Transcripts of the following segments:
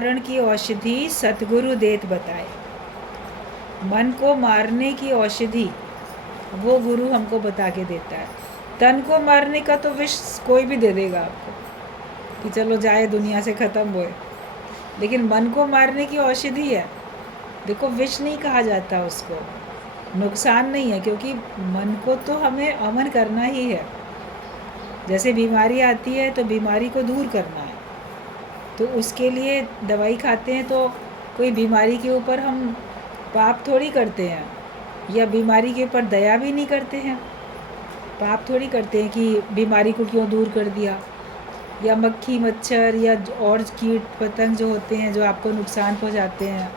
मारण की औषधि सतगुरु देत बताए। मन को मारने की औषधि वो गुरु हमको बता के देता है। तन को मारने का तो विष कोई भी दे देगा आपको कि चलो जाए दुनिया से ख़त्म होए, लेकिन मन को मारने की औषधि है। देखो, विष नहीं कहा जाता उसको, नुकसान नहीं है, क्योंकि मन को तो हमें अमन करना ही है। जैसे बीमारी आती है तो बीमारी को दूर करना है, तो उसके लिए दवाई खाते हैं। तो कोई बीमारी के ऊपर हम पाप थोड़ी करते हैं, या बीमारी के ऊपर दया भी नहीं करते हैं। पाप थोड़ी करते हैं कि बीमारी को क्यों दूर कर दिया, या मक्खी मच्छर या और कीट पतंग जो होते हैं जो आपको नुकसान पहुंचाते हैं,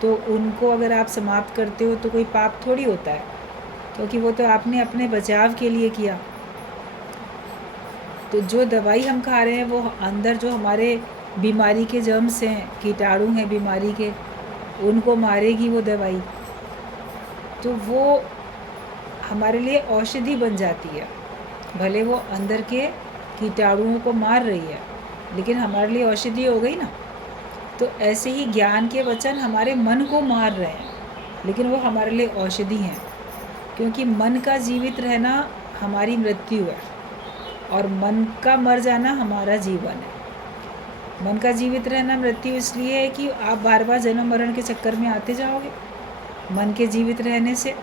तो उनको अगर आप समाप्त करते हो तो कोई पाप थोड़ी होता है, क्योंकि वो तो आपने अपने बचाव के लिए किया। तो जो दवाई हम खा रहे हैं वो अंदर जो हमारे बीमारी के जर्म्स हैं, कीटाणु हैं बीमारी के, उनको मारेगी वो दवाई। तो वो हमारे लिए औषधि बन जाती है। भले वो अंदर के कीटाणुओं को मार रही है, लेकिन हमारे लिए औषधि हो गई ना। तो ऐसे ही ज्ञान के वचन हमारे मन को मार रहे हैं, लेकिन वो हमारे लिए औषधि हैं, क्योंकि मन का जीवित रहना हमारी मृत्यु है, और मन का मर जाना हमारा जीवन है। मन का जीवित रहना मृत्यु इसलिए है कि आप बार बार जन्म मरण के चक्कर में आते जाओगे। मन के जीवित रहने से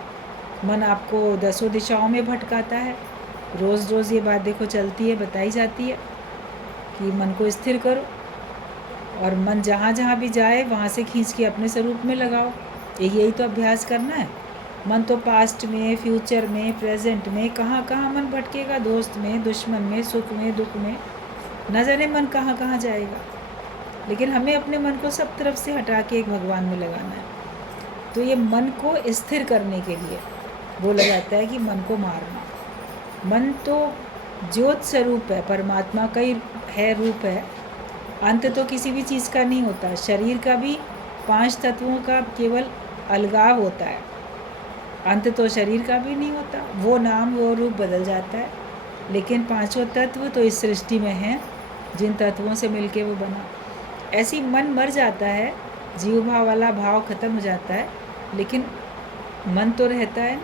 मन आपको दसों दिशाओं में भटकाता है। रोज़ रोज़ ये बात देखो चलती है, बताई जाती है कि मन को स्थिर करो, और मन जहाँ जहाँ भी जाए वहाँ से खींच के अपने स्वरूप में लगाओ। यही तो अभ्यास करना है। मन तो पास्ट में, फ्यूचर में, प्रेजेंट में, कहाँ कहाँ मन भटकेगा, दोस्त में, दुश्मन में, सुख में, दुख में, न जाने मन कहाँ कहाँ जाएगा। लेकिन हमें अपने मन को सब तरफ से हटा के एक भगवान में लगाना है। तो ये मन को स्थिर करने के लिए बोला जाता है कि मन को मारना। मन तो ज्योत स्वरूप है, परमात्मा का ही है, रूप है। अंत तो किसी भी चीज़ का नहीं होता। शरीर का भी 5 तत्वों का केवल अलगाव होता है, अंत तो शरीर का भी नहीं होता। वो नाम वो रूप बदल जाता है, लेकिन 5 तत्व तो इस सृष्टि में हैं, जिन तत्वों से मिलके वो बना। ऐसी मन मर जाता है, जीव भाव वाला भाव खत्म हो जाता है, लेकिन मन तो रहता है।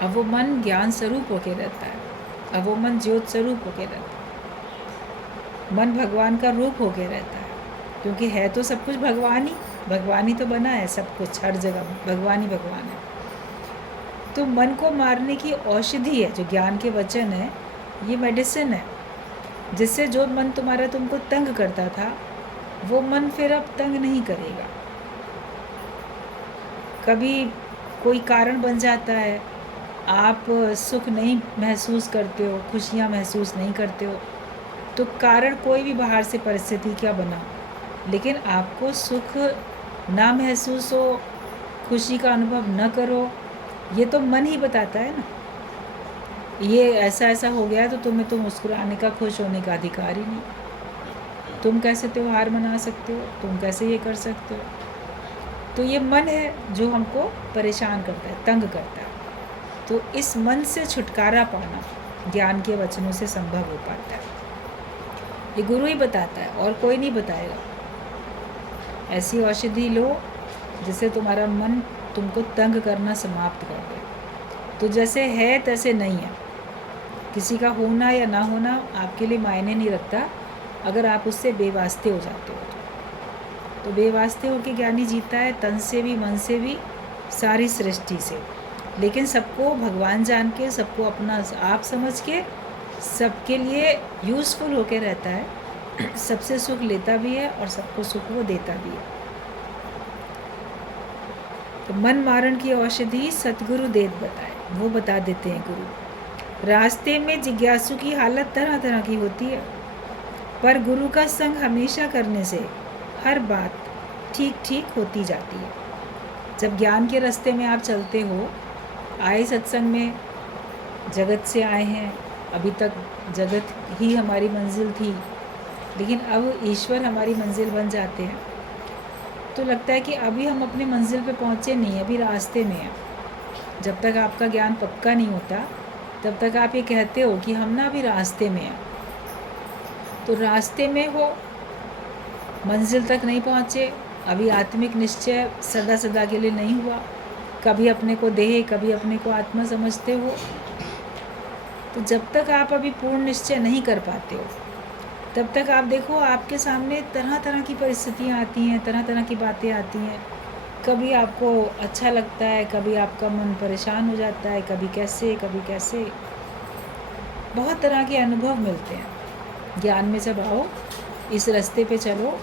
अब वो मन ज्ञान स्वरूप होके रहता है, अब वो मन ज्योत स्वरूप होके रहता है, मन भगवान का रूप होके रहता है, क्योंकि है तो सब कुछ भगवान ही तो बना है सब कुछ, हर जगह भगवान ही भगवान है। तो मन को मारने की औषधि है जो ज्ञान के वचन है, ये मेडिसिन है, जिससे जो मन तुम्हारा तुमको तंग करता था वो मन फिर अब तंग नहीं करेगा। कभी कोई कारण बन जाता है, आप सुख नहीं महसूस करते हो, खुशियाँ महसूस नहीं करते हो, तो कारण कोई भी बाहर से परिस्थिति क्या बना, लेकिन आपको सुख ना महसूस हो, खुशी का अनुभव न करो, ये तो मन ही बताता है ना। ये ऐसा ऐसा हो गया तो तुम्हें तो मुस्कुराने का, खुश होने का अधिकार ही नहीं। तुम कैसे त्यौहार मना सकते हो, तुम कैसे ये कर सकते हो। तो ये मन है जो हमको परेशान करता है, तंग करता है। तो इस मन से छुटकारा पाना ज्ञान के वचनों से संभव हो पाता है। ये गुरु ही बताता है, और कोई नहीं बताएगा। ऐसी औषधि लो जिससे तुम्हारा मन तुमको तंग करना समाप्त कर दे। तो जैसे है तैसे नहीं है, किसी का होना या ना होना आपके लिए मायने नहीं रखता, अगर आप उससे बेवास्ते हो जाते हो तो बेवास्ते होकर ज्ञानी जीता है, तन से भी, मन से भी, सारी सृष्टि से। लेकिन सबको भगवान जान के, सबको अपना आप समझ के, सबके लिए यूज़फुल होके रहता है, सबसे सुख लेता भी है और सबको सुख वो देता भी है। तो मन मारण की औषधि सतगुरु देत बताए, वो बता देते हैं गुरु। रास्ते में जिज्ञासु की हालत तरह तरह की होती है, पर गुरु का संग हमेशा करने से हर बात ठीक ठीक होती जाती है। जब ज्ञान के रास्ते में आप चलते हो, आए सत्संग में, जगत से आए हैं, अभी तक जगत ही हमारी मंजिल थी, लेकिन अब ईश्वर हमारी मंजिल बन जाते हैं, तो लगता है कि अभी हम अपनी मंजिल पे पहुँचे नहीं, अभी रास्ते में हैं। जब तक आपका ज्ञान पक्का नहीं होता तब तक आप ये कहते हो कि हम ना अभी रास्ते में हैं। तो रास्ते में हो मंजिल तक नहीं पहुँचे, अभी आत्मिक निश्चय सदा सदा के लिए नहीं हुआ, कभी अपने को देह, कभी अपने को आत्मा समझते हो, तो जब तक आप अभी पूर्ण निश्चय नहीं कर पाते हो, तब तक आप देखो आपके सामने तरह तरह की परिस्थितियाँ आती हैं, तरह तरह की बातें आती हैं। कभी आपको अच्छा लगता है, कभी आपका मन परेशान हो जाता है, कभी कैसे, कभी कैसे। बहुत तरह के अनुभव मिलते हैं। ज्ञान में जब आओ, इस रास्ते पे चलो,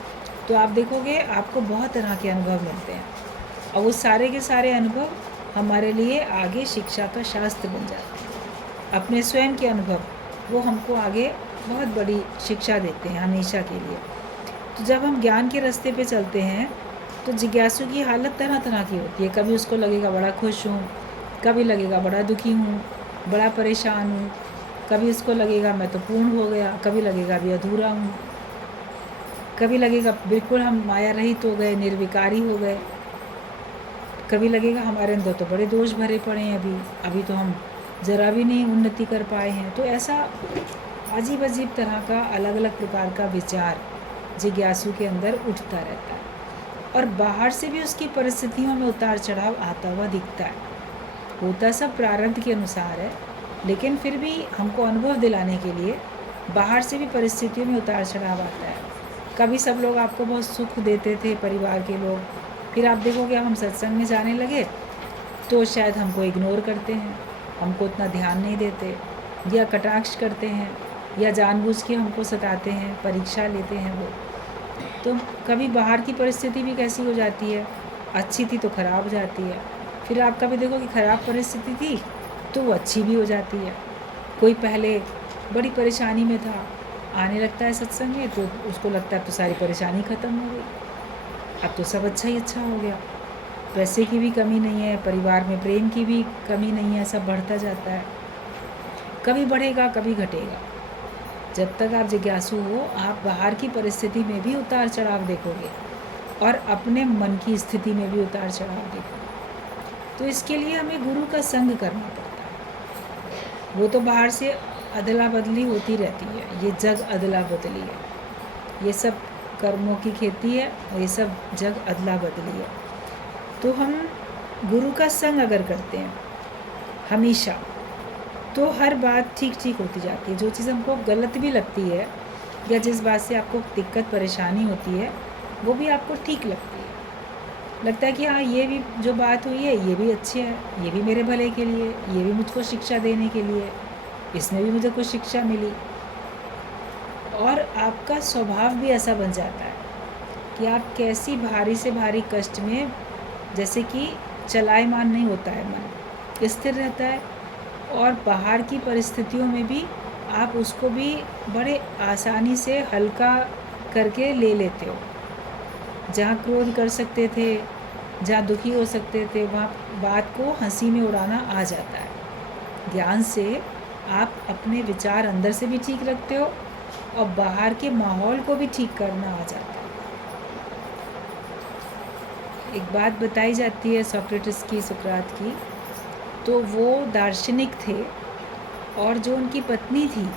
तो आप देखोगे आपको बहुत तरह के अनुभव मिलते हैं, और वो सारे के सारे अनुभव हमारे लिए आगे शिक्षा का शास्त्र बन जाते हैं। अपने स्वयं के अनुभव वो हमको आगे बहुत बड़ी शिक्षा देते हैं हमेशा के लिए। तो जब हम ज्ञान के रास्ते पे चलते हैं, तो जिज्ञासु की हालत तरह तरह की होती है। कभी उसको लगेगा बड़ा खुश हूँ, कभी लगेगा बड़ा दुखी हूँ, बड़ा परेशान हूँ, कभी उसको लगेगा मैं तो पूर्ण हो गया, कभी लगेगा अभी अधूरा हूँ, कभी लगेगा बिल्कुल हम माया रहित हो गए, निर्विकारी हो गए, कभी लगेगा हमारे अंदर तो बड़े दोष भरे पड़े हैं, अभी तो हम ज़रा भी नहीं उन्नति कर पाए हैं। तो ऐसा अजीब अजीब तरह का अलग अलग प्रकार का विचार जिज्ञासु के अंदर उठता रहता है, और बाहर से भी उसकी परिस्थितियों में उतार चढ़ाव आता हुआ दिखता है। होता सब प्रारब्ध के अनुसार है, लेकिन फिर भी हमको अनुभव दिलाने के लिए बाहर से भी परिस्थितियों में उतार चढ़ाव आता है। कभी सब लोग आपको बहुत सुख देते थे, परिवार के लोग, फिर आप देखोगे हम सत्संग में जाने लगे तो शायद हमको इग्नोर करते हैं, हमको उतना ध्यान नहीं देते, या कटाक्ष करते हैं, या जानबूझ के हमको सताते हैं, परीक्षा लेते हैं वो। तो कभी बाहर की परिस्थिति भी कैसी हो जाती है, अच्छी थी तो ख़राब हो जाती है। फिर आप कभी देखो कि ख़राब परिस्थिति थी तो वो अच्छी भी हो जाती है। कोई पहले बड़ी परेशानी में था, आने लगता है सत्संग में तो उसको लगता है अब तो सारी परेशानी ख़त्म हो गई, अब तो सब अच्छा ही अच्छा हो गया, पैसे की भी कमी नहीं है, परिवार में प्रेम की भी कमी नहीं है, सब बढ़ता जाता है। कभी बढ़ेगा कभी घटेगा। जब तक आप जिज्ञासु हो, आप बाहर की परिस्थिति में भी उतार चढ़ाव देखोगे, और अपने मन की स्थिति में भी उतार चढ़ाव देखोगे। तो इसके लिए हमें गुरु का संग करना पड़ता है। वो तो बाहर से अदला बदली होती रहती है, ये जग अदला बदली है, ये सब कर्मों की खेती है, और ये सब जग अदला बदली है। तो हम गुरु का संग अगर करते हैं हमेशा, तो हर बात ठीक ठीक होती जाती है। जो चीज़ हमको गलत भी लगती है, या जिस बात से आपको दिक्कत परेशानी होती है, वो भी आपको ठीक लगती है। लगता है कि हाँ, ये भी जो बात हुई है ये भी अच्छी है, ये भी मेरे भले के लिए, ये भी मुझको शिक्षा देने के लिए, इसमें भी मुझे कुछ शिक्षा मिली। और आपका स्वभाव भी ऐसा बन जाता है कि आप कैसी भारी से भारी कष्ट में, जैसे कि चलायमान नहीं होता है, मन स्थिर रहता है, और बाहर की परिस्थितियों में भी आप उसको भी बड़े आसानी से हल्का करके ले लेते हो। जहाँ क्रोध कर सकते थे, जहाँ दुखी हो सकते थे, वहाँ बात को हंसी में उड़ाना आ जाता है। ज्ञान से आप अपने विचार अंदर से भी ठीक रखते हो, और बाहर के माहौल को भी ठीक करना आ जाता है। एक बात बताई जाती है सोक्रेटिस की, सुकरात की। तो वो दार्शनिक थे, और जो उनकी पत्नी थी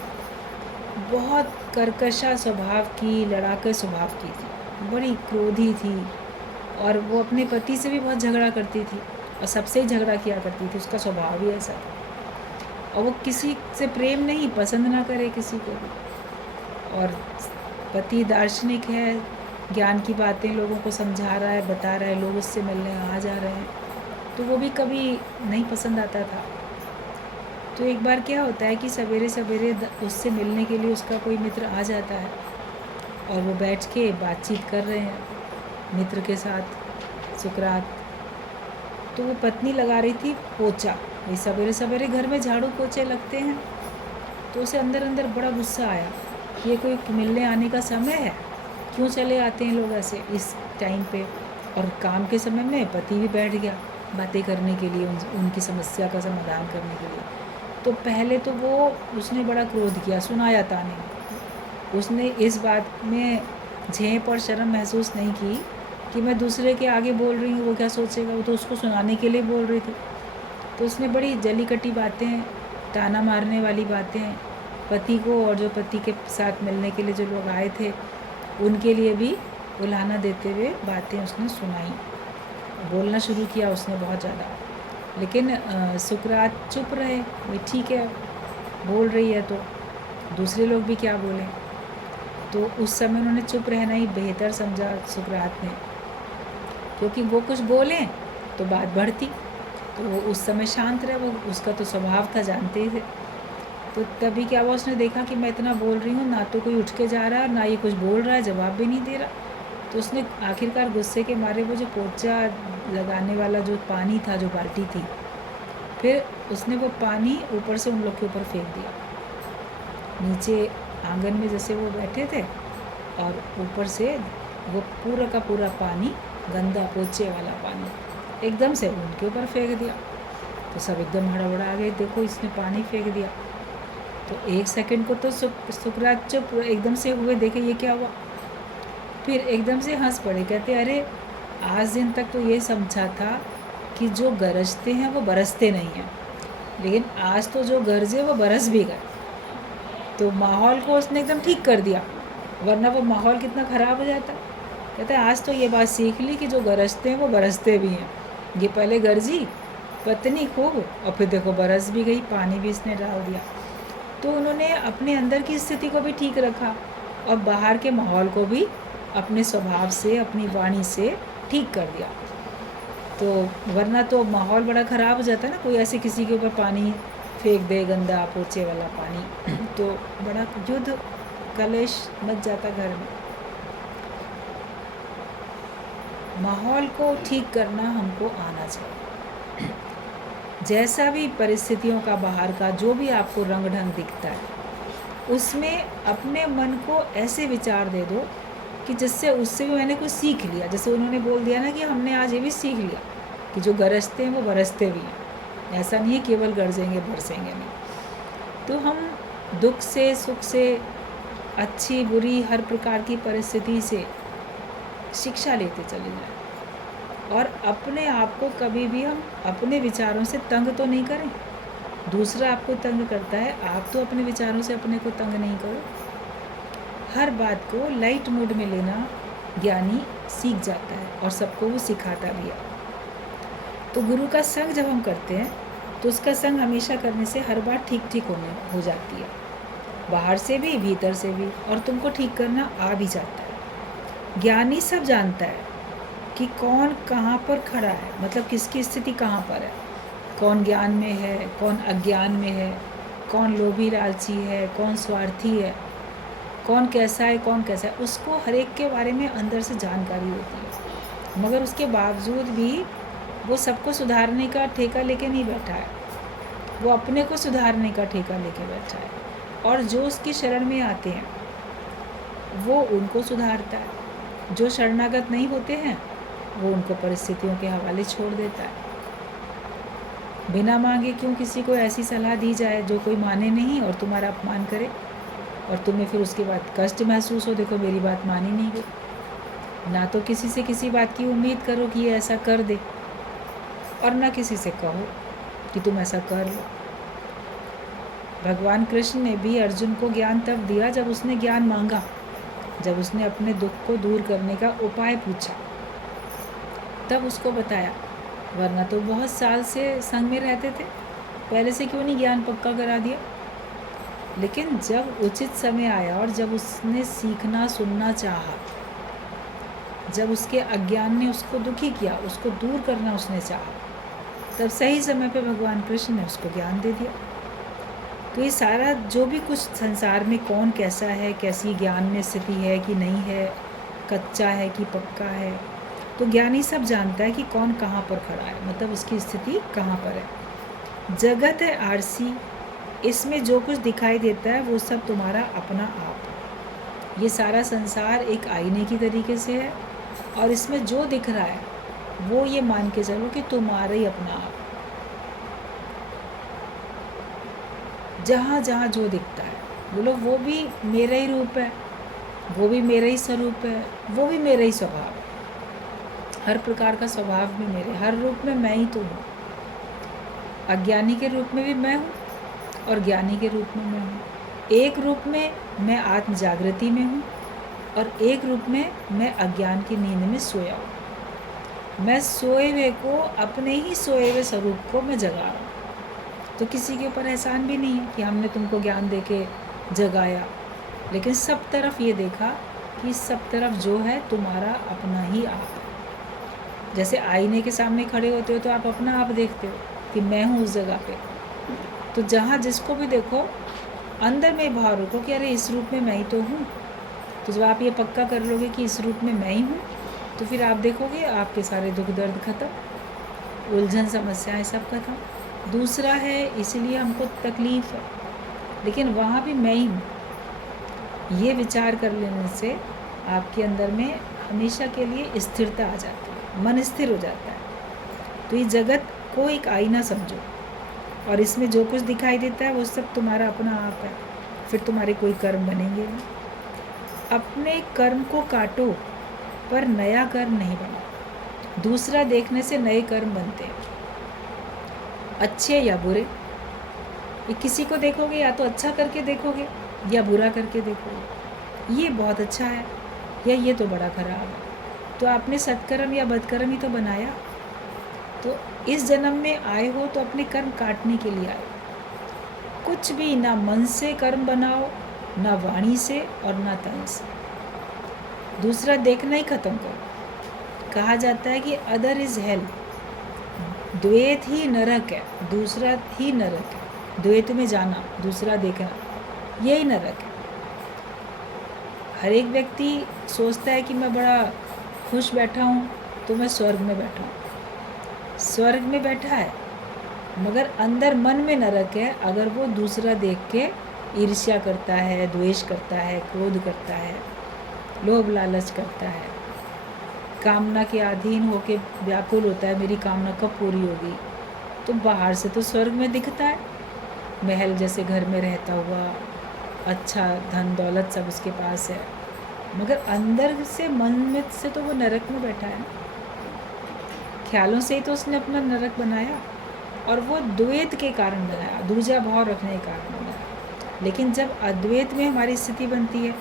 बहुत कर्कशा स्वभाव की, लड़ाके स्वभाव की थी, बड़ी क्रोधी थी, और वो अपने पति से भी बहुत झगड़ा करती थी, और सबसे ही झगड़ा किया करती थी, उसका स्वभाव भी ऐसा था। और वो किसी से प्रेम नहीं, पसंद ना करे किसी को भी, और पति दार्शनिक है, ज्ञान की बातें लोगों को समझा रहा है, बता रहा है, लोग उससे मिलने आ जा रहे हैं, तो वो भी कभी नहीं पसंद आता था। तो एक बार क्या होता है कि सवेरे सवेरे उससे मिलने के लिए उसका कोई मित्र आ जाता है, और वो बैठ के बातचीत कर रहे हैं मित्र के साथ, सुकरात। तो वो पत्नी लगा रही थी पोछा, ये सवेरे सवेरे घर में झाड़ू पोछे लगते हैं, तो उसे अंदर अंदर बड़ा गुस्सा आया, ये कोई मिलने आने का समय है, क्यों चले आते हैं लोग ऐसे इस टाइम पे। और काम के समय में पति भी बैठ गया बातें करने के लिए, उनकी समस्या का समाधान करने के लिए। तो पहले तो उसने बड़ा क्रोध किया, सुनाया ताने। उसने इस बात में झेप और शर्म महसूस नहीं की कि मैं दूसरे के आगे बोल रही हूँ, वो क्या सोचेगा, वो तो उसको सुनाने के लिए बोल रही थी। तो उसने बड़ी जली कटी बातें, ताना मारने वाली बातें पति को, और जो पति के साथ मिलने के लिए जो लोग आए थे उनके लिए भी उल्हाना देते हुए बातें उसने सुनाई। बोलना शुरू किया उसने बहुत ज़्यादा, लेकिन सुकरात चुप रहे। भाई ठीक है, बोल रही है तो दूसरे लोग भी क्या बोलें। तो उस समय उन्होंने चुप रहना ही बेहतर समझा सुकरात ने, क्योंकि वो कुछ बोलें तो बात बढ़ती। तो वो उस समय शांत रहे, वो उसका तो स्वभाव था, जानते ही थे। तो तभी क्या हुआ, उसने देखा कि मैं इतना बोल रही हूँ, ना तो कोई उठ के जा रहा है, ना ये कुछ बोल रहा है, जवाब भी नहीं दे रहा। तो उसने आखिरकार गुस्से के मारे वो जो पोंछा लगाने वाला जो पानी था, जो बाल्टी थी, फिर उसने वो पानी ऊपर से उन लोग के ऊपर फेंक दिया। नीचे आंगन में जैसे वो बैठे थे, और ऊपर से वो पूरा का पूरा पानी, गंदा पोंछे वाला पानी, एकदम से उनके ऊपर फेंक दिया। तो सब एकदम हड़बड़ा गए, देखो इसने पानी फेंक दिया। तो एक सेकंड को तो सुकरात चुप एकदम से हुए, देखे ये क्या हुआ। फिर एकदम से हंस पड़े, कहते अरे आज दिन तक तो ये समझा था कि जो गरजते हैं वो बरसते नहीं हैं, लेकिन आज तो जो गरजे वो बरस भी गए। तो माहौल को उसने एकदम ठीक कर दिया, वरना वो माहौल कितना ख़राब हो जाता। कहते हैं आज तो ये बात सीख ली कि जो गरजते हैं वो बरसते भी हैं। ये पहले गरजी पत्नी खूब, और फिर देखो बरस भी गई, पानी भी इसने डाल दिया। तो उन्होंने अपने अंदर की स्थिति को भी ठीक रखा, और बाहर के माहौल को भी अपने स्वभाव से, अपनी वाणी से ठीक कर दिया। तो वरना तो माहौल बड़ा ख़राब हो जाता है ना, कोई ऐसे किसी के ऊपर पानी फेंक दे, गंदा पोंछे वाला पानी, तो बड़ा युद्ध कलेश मच जाता घर में। माहौल को ठीक करना हमको आना चाहिए। जैसा भी परिस्थितियों का, बाहर का जो भी आपको रंग ढंग दिखता है, उसमें अपने मन को ऐसे विचार दे दो कि जिससे उससे भी मैंने कुछ सीख लिया। जैसे उन्होंने बोल दिया ना कि हमने आज ये भी सीख लिया कि जो गरजते हैं वो बरसते भी हैं। ऐसा नहीं है केवल गरजेंगे बरसेंगे नहीं। तो हम दुख से, सुख से, अच्छी बुरी हर प्रकार की परिस्थिति से शिक्षा लेते चले जाएं, और अपने आप को कभी भी हम अपने विचारों से तंग तो नहीं करें। दूसरा आपको तंग करता है, आप तो अपने विचारों से अपने को तंग नहीं करो। हर बात को लाइट मूड में लेना ज्ञानी सीख जाता है, और सबको वो सिखाता भी है। तो गुरु का संग जब हम करते हैं तो उसका संग हमेशा करने से हर बात ठीक हो जाती है, बाहर से भी भीतर से भी, और तुमको ठीक करना आ भी जाता है। ज्ञानी सब जानता है कि कौन कहाँ पर खड़ा है, मतलब किसकी स्थिति कहाँ पर है, कौन ज्ञान में है, कौन अज्ञान में है, कौन लोभी लालची है, कौन स्वार्थी है, कौन कैसा है, कौन कैसा है। उसको हर एक के बारे में अंदर से जानकारी होती है, मगर उसके बावजूद भी वो सबको सुधारने का ठेका लेके नहीं बैठा है, वो अपने को सुधारने का ठेका लेके बैठा है। और जो उसकी शरण में आते हैं वो उनको सुधारता है, जो शरणागत नहीं होते हैं वो उनको परिस्थितियों के हवाले छोड़ देता है। बिना मांगे क्यों किसी को ऐसी सलाह दी जाए जो कोई माने नहीं और तुम्हारा अपमान करे, और तुम्हें फिर उसके बाद कष्ट महसूस हो, देखो मेरी बात मानी नहीं गई। ना तो किसी से किसी बात की उम्मीद करो कि ये ऐसा कर दे, और ना किसी से कहो कि तुम ऐसा कर लो। भगवान कृष्ण ने भी अर्जुन को ज्ञान तब दिया जब उसने ज्ञान मांगा, जब उसने अपने दुख को दूर करने का उपाय पूछा, तब उसको बताया। वरना तो बहुत साल से संग में रहते थे, पहले से क्यों नहीं ज्ञान पक्का करा दिया। लेकिन जब उचित समय आया और जब उसने सीखना सुनना चाहा, जब उसके अज्ञान ने उसको दुखी किया, उसको दूर करना उसने चाहा, तब सही समय पे भगवान कृष्ण ने उसको ज्ञान दे दिया। तो ये सारा जो भी कुछ संसार में कौन कैसा है, कैसी ज्ञान में स्थिति है कि नहीं है, कच्चा है कि पक्का है, तो ज्ञानी सब जानता है कि कौन कहाँ पर खड़ा है, मतलब उसकी स्थिति कहाँ पर है। जगत है आरसी, इसमें जो कुछ दिखाई देता है वो सब तुम्हारा अपना आप। ये सारा संसार एक आईने की तरीके से है, और इसमें जो दिख रहा है वो ये मान के चलो कि तुम्हारा ही अपना आप। जहाँ जहाँ जो दिखता है बोलो वो भी मेरा ही रूप है, वो भी मेरा ही स्वरूप है, वो भी मेरा ही स्वभाव है। हर प्रकार का स्वभाव भी मेरे, हर रूप में मैं ही तो हूँ। अज्ञानी के रूप में भी मैं हूँ और ज्ञानी के रूप में मैं हूँ। एक रूप में मैं आत्म जागृति में हूँ, और एक रूप में मैं अज्ञान की नींद में सोया हूँ। मैं सोए हुए को, अपने ही सोए हुए स्वरूप को मैं जगा रहा हूँ। तो किसी के ऊपर एहसान भी नहीं है कि हमने तुमको ज्ञान दे के जगाया, लेकिन सब तरफ ये देखा कि सब तरफ जो है तुम्हारा अपना ही आप है। जैसे आईने के सामने खड़े होते हो तो आप अपना आप देखते हो कि मैं हूँ उस जगह पे। तो जहाँ जिसको भी देखो, अंदर में भाव रखो कि अरे इस रूप में मैं ही तो हूँ। तो जब आप ये पक्का कर लोगे कि इस रूप में मैं ही हूँ, तो फिर आप देखोगे आपके सारे दुख दर्द खत्म, उलझन समस्याएं सब खत्म। दूसरा है इसलिए हमको तकलीफ़ है, लेकिन वहाँ भी मैं ही हूँ। ये विचार कर लेने से आपके अंदर में हमेशा के लिए स्थिरता आ जाती है, मन स्थिर हो जाता है। तो ये जगत को एक आईना समझो, और इसमें जो कुछ दिखाई देता है वो सब तुम्हारा अपना आप है। फिर तुम्हारे कोई कर्म बनेंगे नहीं। अपने कर्म को काटो, पर नया कर्म नहीं बना। दूसरा देखने से नए कर्म बनते हैं, अच्छे या बुरे। ये किसी को देखोगे या तो अच्छा करके देखोगे या बुरा करके देखोगे। ये बहुत अच्छा है या ये तो बड़ा खराब है। तो आपने सत्कर्म या बदकर्म ही तो बनाया। तो इस जन्म में आए हो तो अपने कर्म काटने के लिए आए। कुछ भी ना मन से कर्म बनाओ, ना वाणी से और ना तन से। दूसरा देखना ही खत्म करो। कहा जाता है कि अदर इज हेल, द्वैत ही नरक है, दूसरा ही नरक है। द्वैत में जाना, दूसरा देखना, यही नरक है। हर एक व्यक्ति सोचता है कि मैं बड़ा खुश बैठा हूँ तो मैं स्वर्ग में बैठा हूँ। स्वर्ग में बैठा है, मगर अंदर मन में नरक है अगर वो दूसरा देख के ईर्ष्या करता है, द्वेष करता है, क्रोध करता है, लोभ लालच करता है, कामना के अधीन होके व्याकुल होता है मेरी कामना कब पूरी होगी। तो बाहर से तो स्वर्ग में दिखता है, महल जैसे घर में रहता हुआ, अच्छा धन दौलत सब उसके पास है, मगर अंदर से मन में से तो वो नरक में बैठा है। ख्यालों से ही तो उसने अपना नरक बनाया, और वो द्वैत के कारण बनाया, दूजा भाव रखने के कारण बनाया। लेकिन जब अद्वैत में हमारी स्थिति बनती है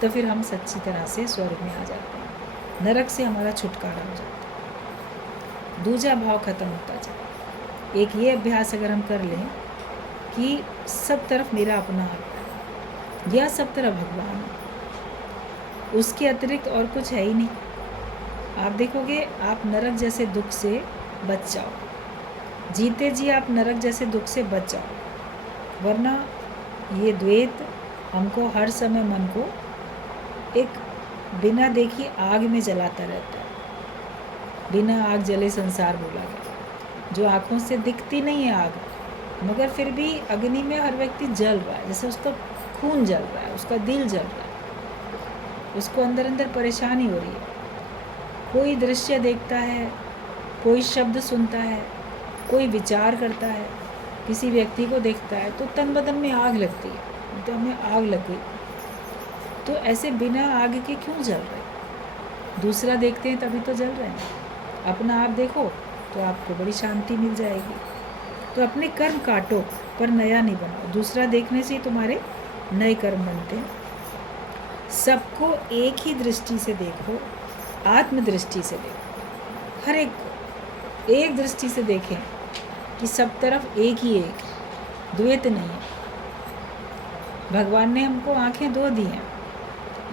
तो फिर हम सच्ची तरह से स्वर्ग में आ जाते हैं, नरक से हमारा छुटकारा हो जाता है, दूजा भाव खत्म होता जाए। एक ये अभ्यास अगर हम कर लें कि सब तरफ मेरा अपना हक है या सब तरफ भगवान है, उसके अतिरिक्त और कुछ है ही नहीं। आप देखोगे आप नरक जैसे दुख से बच जाओ, जीते जी आप नरक जैसे दुख से बच जाओ। वरना ये द्वैत हमको हर समय मन को एक बिना देखी आग में जलाता रहता है। बिना आग जले संसार बोला गया। जो आँखों से दिखती नहीं है आग, मगर फिर भी अग्नि में हर व्यक्ति जल रहा है, जैसे उसका खून जल रहा है, उसका दिल जल रहा है, उसको अंदर अंदर परेशानी हो रही है। कोई दृश्य देखता है, कोई शब्द सुनता है, कोई विचार करता है, किसी व्यक्ति को देखता है तो तन बदन में आग लगती है, तो हमें आग लग गई। तो ऐसे बिना आग के क्यों जल रहे? दूसरा देखते हैं तभी तो जल रहे हैं। अपना आप देखो तो आपको बड़ी शांति मिल जाएगी। तो अपने कर्म काटो पर नया नहीं बनाओ। दूसरा देखने से ही तुम्हारे नए कर्म बनते हैं। सबको एक ही दृष्टि से देखो, आत्मदृष्टि से देखो। हर एक को एक दृष्टि से देखें कि सब तरफ एक ही एक, द्वैत नहीं है। भगवान ने हमको आँखें दो दी हैं,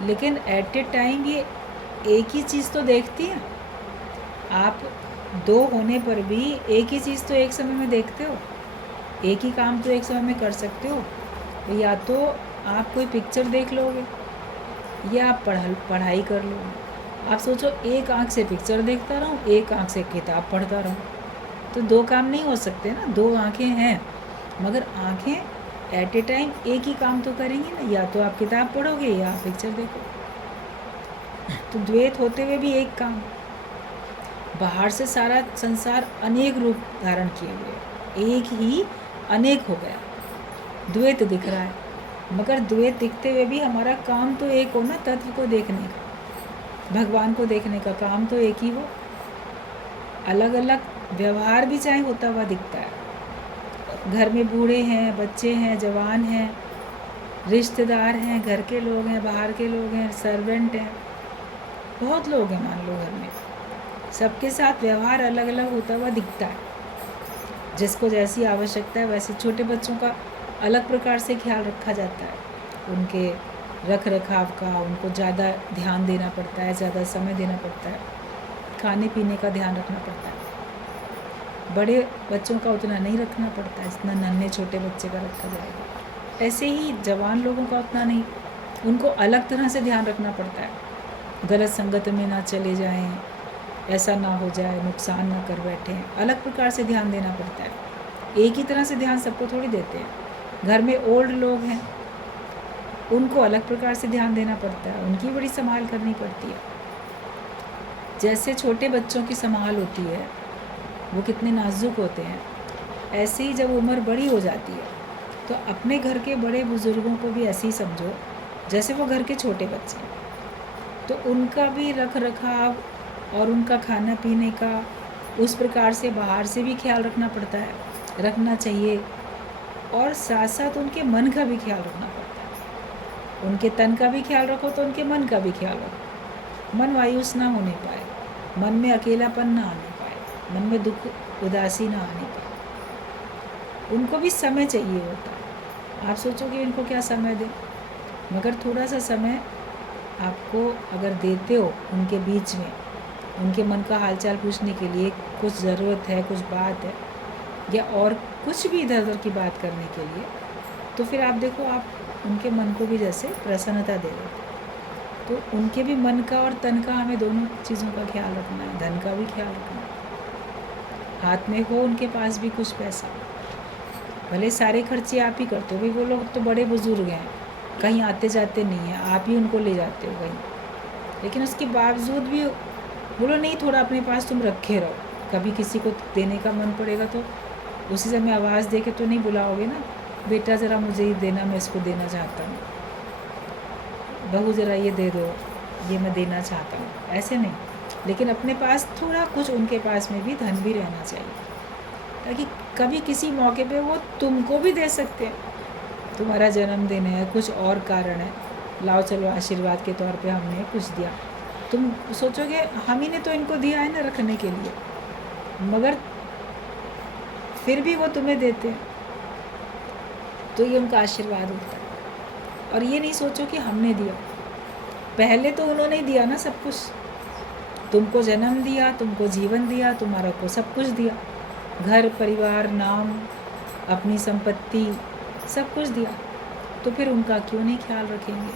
लेकिन एट ए टाइम ये एक ही चीज़ तो देखती हैं। आप दो होने पर भी एक ही चीज़ तो एक समय में देखते हो, एक ही काम तो एक समय में कर सकते हो। या तो आप कोई पिक्चर देख लोगे या आप पढ़ाई कर लोगे। आप सोचो एक आँख से पिक्चर देखता रहूँ, एक आँख से किताब पढ़ता रहूँ, तो दो काम नहीं हो सकते ना। दो आँखें हैं, मगर आँखें एट ए टाइम एक ही काम तो करेंगी ना। या तो आप किताब पढ़ोगे या आप पिक्चर देखोगे। तो द्वैत होते हुए भी एक काम। बाहर से सारा संसार अनेक रूप धारण किए हुए, एक ही अनेक हो गया, द्वैत दिख रहा है। मगर द्वैत दिखते हुए भी हमारा काम तो एक हो ना, तत्व को देखने का, भगवान को देखने का काम तो एक ही हो। अलग अलग व्यवहार भी चाहे होता हुआ दिखता है। घर में बूढ़े हैं, बच्चे हैं, जवान हैं, रिश्तेदार हैं, घर के लोग हैं, बाहर के लोग हैं, सर्वेंट हैं, बहुत लोग हैं मान लो घर में। सबके साथ व्यवहार अलग अलग होता हुआ दिखता है। जिसको जैसी आवश्यकता है वैसे छोटे बच्चों का अलग प्रकार से ख्याल रखा जाता है। उनके रख रखाव का उनको ज़्यादा ध्यान देना पड़ता है, ज़्यादा समय देना पड़ता है, खाने पीने का ध्यान रखना पड़ता है। बड़े बच्चों का उतना नहीं रखना पड़ता है जितना नन्हे छोटे बच्चे का रखा जाएगा। ऐसे ही जवान लोगों का उतना नहीं, उनको अलग तरह से ध्यान रखना पड़ता है। गलत संगत में ना चले जाएं, ऐसा ना हो जाए, नुकसान ना कर बैठें, अलग प्रकार से ध्यान देना पड़ता है। एक ही तरह से ध्यान सबको थोड़ी देते हैं। घर में ओल्ड लोग हैं, उनको अलग प्रकार से ध्यान देना पड़ता है, उनकी बड़ी संभाल करनी पड़ती है। जैसे छोटे बच्चों की संभाल होती है, वो कितने नाजुक होते हैं, ऐसे ही जब उम्र बड़ी हो जाती है तो अपने घर के बड़े बुज़ुर्गों को भी ऐसे ही समझो जैसे वो घर के छोटे बच्चे हैं। तो उनका भी रख रखाव और उनका खाना पीने का उस प्रकार से बाहर से भी ख्याल रखना पड़ता है, रखना चाहिए। और साथ साथ उनके मन का भी ख्याल रखना पड़ता है। उनके तन का भी ख्याल रखो तो उनके मन का भी ख्याल रखो। मन मायूस ना होने पाए, मन में अकेलापन ना आने पाए, मन में दुख उदासी ना आने पाए। उनको भी समय चाहिए होता है। आप सोचोगे इनको क्या समय दें, मगर थोड़ा सा समय आपको अगर देते हो उनके बीच में, उनके मन का हालचाल पूछने के लिए, कुछ ज़रूरत है, कुछ बात है, या और कुछ भी इधर उधर की बात करने के लिए, तो फिर आप देखो आप उनके मन को भी जैसे प्रसन्नता दे देते। तो उनके भी मन का और तन का हमें दोनों चीज़ों का ख्याल रखना है, धन का भी ख्याल रखना है। हाथ में हो उनके पास भी कुछ पैसा, भले सारे खर्चे आप ही करते हो, भाई वो लोग तो बड़े बुजुर्ग हैं, कहीं आते जाते नहीं हैं, आप ही उनको ले जाते हो कहीं, लेकिन उसके बावजूद भी बोलो नहीं थोड़ा अपने पास तुम रखे रहो। कभी किसी को देने का मन पड़ेगा तो उसी समय आवाज़ दे के तो नहीं बुलाओगे ना, बेटा ज़रा मुझे ये देना, मैं इसको देना चाहता हूँ, बहू ज़रा ये दे दो, ये मैं देना चाहता हूँ, ऐसे नहीं। लेकिन अपने पास थोड़ा कुछ उनके पास में भी धन भी रहना चाहिए, ताकि कभी किसी मौके पे वो तुमको भी दे सकते हैं। तुम्हारा जन्मदिन है, कुछ और कारण है, लाओ चलो आशीर्वाद के तौर पे हमने कुछ दिया। तुम सोचोगे हम ही ने तो इनको दिया है ना रखने के लिए, मगर फिर भी वो तुम्हें देते हैं, तो ये उनका आशीर्वाद होता है। और ये नहीं सोचो कि हमने दिया, पहले तो उन्होंने ही दिया ना सब कुछ। तुमको जन्म दिया, तुमको जीवन दिया, तुम्हारा को सब कुछ दिया, घर परिवार नाम अपनी संपत्ति सब कुछ दिया, तो फिर उनका क्यों नहीं ख्याल रखेंगे।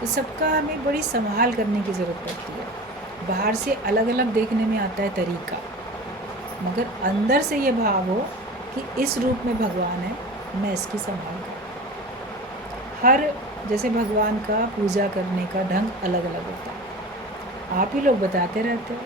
तो सबका हमें बड़ी संभाल करने की ज़रूरत पड़ती है। बाहर से अलग अलग देखने में आता है तरीका, मगर अंदर से ये भाव हो कि इस रूप में भगवान है, मैं इसकी संभाल करूँ। हर जैसे भगवान का पूजा करने का ढंग अलग अलग होता है। आप ही लोग बताते रहते हो,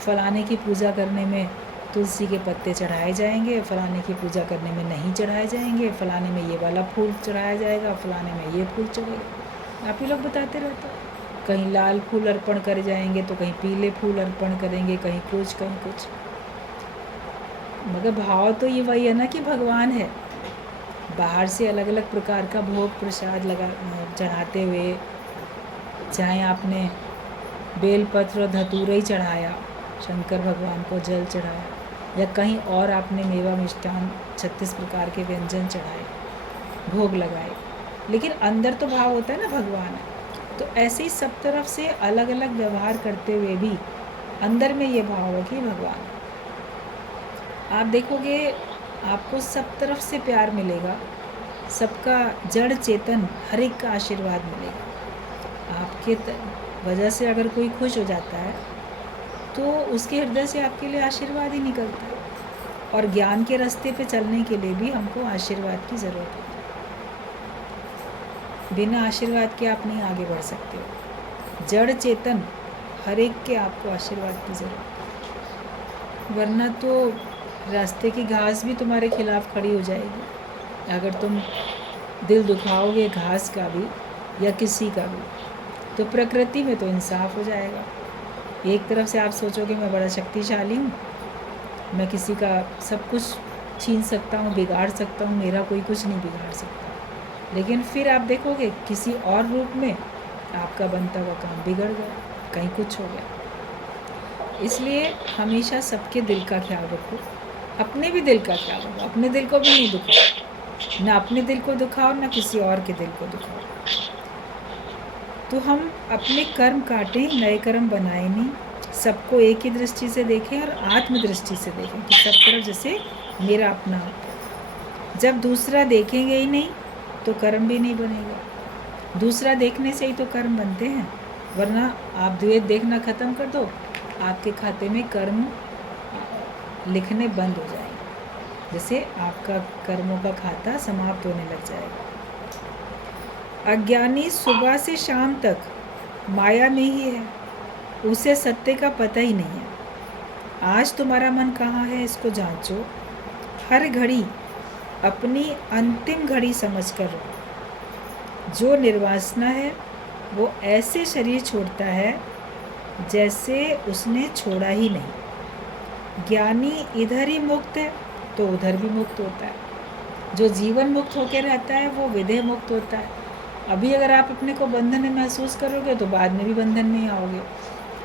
फलाने की पूजा करने में तुलसी के पत्ते चढ़ाए जाएंगे, फलाने की पूजा करने में नहीं चढ़ाए जाएंगे, फलाने में ये वाला फूल चढ़ाया जाएगा, फलाने में ये फूल चढ़ेगा। आप ही लोग बताते रहते हो। कहीं लाल फूल अर्पण करे जाएंगे तो कहीं पीले फूल अर्पण करेंगे, कहीं कुछ कहीं कुछ, मगर भाव तो ये वही है ना कि भगवान है। बाहर से अलग अलग प्रकार का भोग प्रसाद लगा चढ़ाते हुए, चाहे आपने बेलपत्र और धतूरा ही चढ़ाया, शंकर भगवान को जल चढ़ाया, या कहीं और आपने मेवा मिष्ठान 36 प्रकार के व्यंजन चढ़ाए, भोग लगाए, लेकिन अंदर तो भाव होता है ना भगवान है। तो ऐसे ही सब तरफ से अलग अलग व्यवहार करते हुए भी अंदर में ये भाव हो कि भगवान। आप देखोगे आपको सब तरफ से प्यार मिलेगा, सबका जड़ चेतन हर एक का आशीर्वाद मिलेगा। आपके वजह से अगर कोई खुश हो जाता है तो उसके हृदय से आपके लिए आशीर्वाद ही निकलता है। और ज्ञान के रास्ते पे चलने के लिए भी हमको आशीर्वाद की ज़रूरत है। बिना आशीर्वाद के आप नहीं आगे बढ़ सकते हो। जड़ चेतन हर एक के आपको आशीर्वाद की ज़रूरत है, वरना तो रास्ते की घास भी तुम्हारे खिलाफ खड़ी हो जाएगी। अगर तुम दिल दुखाओगे घास का भी या किसी का भी, तो प्रकृति में तो इंसाफ हो जाएगा। एक तरफ से आप सोचोगे मैं बड़ा शक्तिशाली हूँ, मैं किसी का सब कुछ छीन सकता हूँ, बिगाड़ सकता हूँ, मेरा कोई कुछ नहीं बिगाड़ सकता। लेकिन फिर आप देखोगे किसी और रूप में आपका बनता हुआ काम बिगड़ गया, कहीं कुछ हो गया। इसलिए हमेशा सबके दिल का ख्याल रखो, अपने भी दिल का ख्याल रखो, अपने दिल को भी नहीं दुखाओ, ना अपने दिल को दुखाओ ना किसी और के दिल को दुखाओ। तो हम अपने कर्म काटें, नए कर्म बनाए नहीं, सबको एक ही दृष्टि से देखें और आत्म दृष्टि से देखें कि सब तरफ जैसे मेरा अपना होता है। जब दूसरा देखेंगे ही नहीं तो कर्म भी नहीं बनेगा। दूसरा देखने से ही तो कर्म बनते हैं, वरना आप द्वैत देखना ख़त्म कर दो, आपके खाते में कर्म लिखने बंद हो जाएंगे, जैसे आपका कर्मों का खाता समाप्त होने लग जाएगा। अज्ञानी सुबह से शाम तक माया में ही है, उसे सत्य का पता ही नहीं है। आज तुम्हारा मन कहाँ है इसको जांचो, हर घड़ी अपनी अंतिम घड़ी समझकर रहो। जो निर्वासना है वो ऐसे शरीर छोड़ता है जैसे उसने छोड़ा ही नहीं। ज्ञानी इधर ही मुक्त है तो उधर भी मुक्त होता है। जो जीवन मुक्त होकर रहता है वो विदेह मुक्त होता है। अभी अगर आप अपने को बंधन में महसूस करोगे तो बाद में भी बंधन में ही आओगे।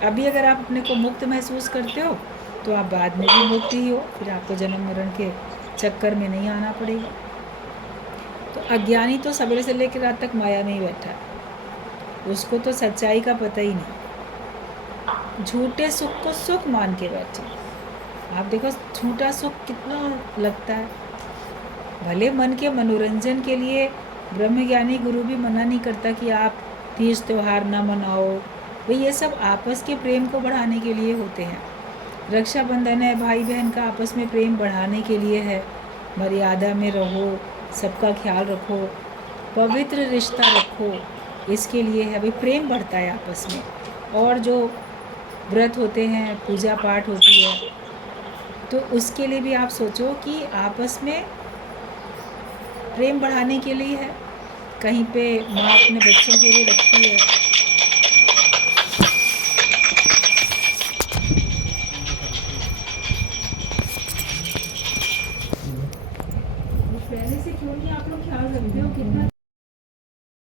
अभी अगर आप अपने को मुक्त महसूस करते हो तो आप बाद में भी मुक्त ही हो, फिर आपको जन्म मरण के चक्कर में नहीं आना पड़ेगा। तो अज्ञानी तो सवेरे से लेकर रात तक माया में ही बैठा है, उसको तो सच्चाई का पता ही नहीं। झूठे सुख को सुख मान के बैठे। आप देखो झूठा सुख कितना लगता है। भले मन के मनोरंजन के लिए ब्रह्मज्ञानी गुरु भी मना नहीं करता कि आप तीज त्यौहार ना मनाओ, भाई ये सब आपस के प्रेम को बढ़ाने के लिए होते हैं। रक्षाबंधन है, भाई बहन का आपस में प्रेम बढ़ाने के लिए है। मर्यादा में रहो, सबका ख्याल रखो, पवित्र रिश्ता रखो, इसके लिए है, भाई प्रेम बढ़ता है आपस में। और जो व्रत होते हैं, पूजा पाठ होती है, तो उसके लिए भी आप सोचो कि आपस में प्रेम बढ़ाने के लिए है। कहीं पे माँ अपने बच्चों के लिए रखती है, पहले से क्यों नहीं आप लोग ख्याल रखते हो कितना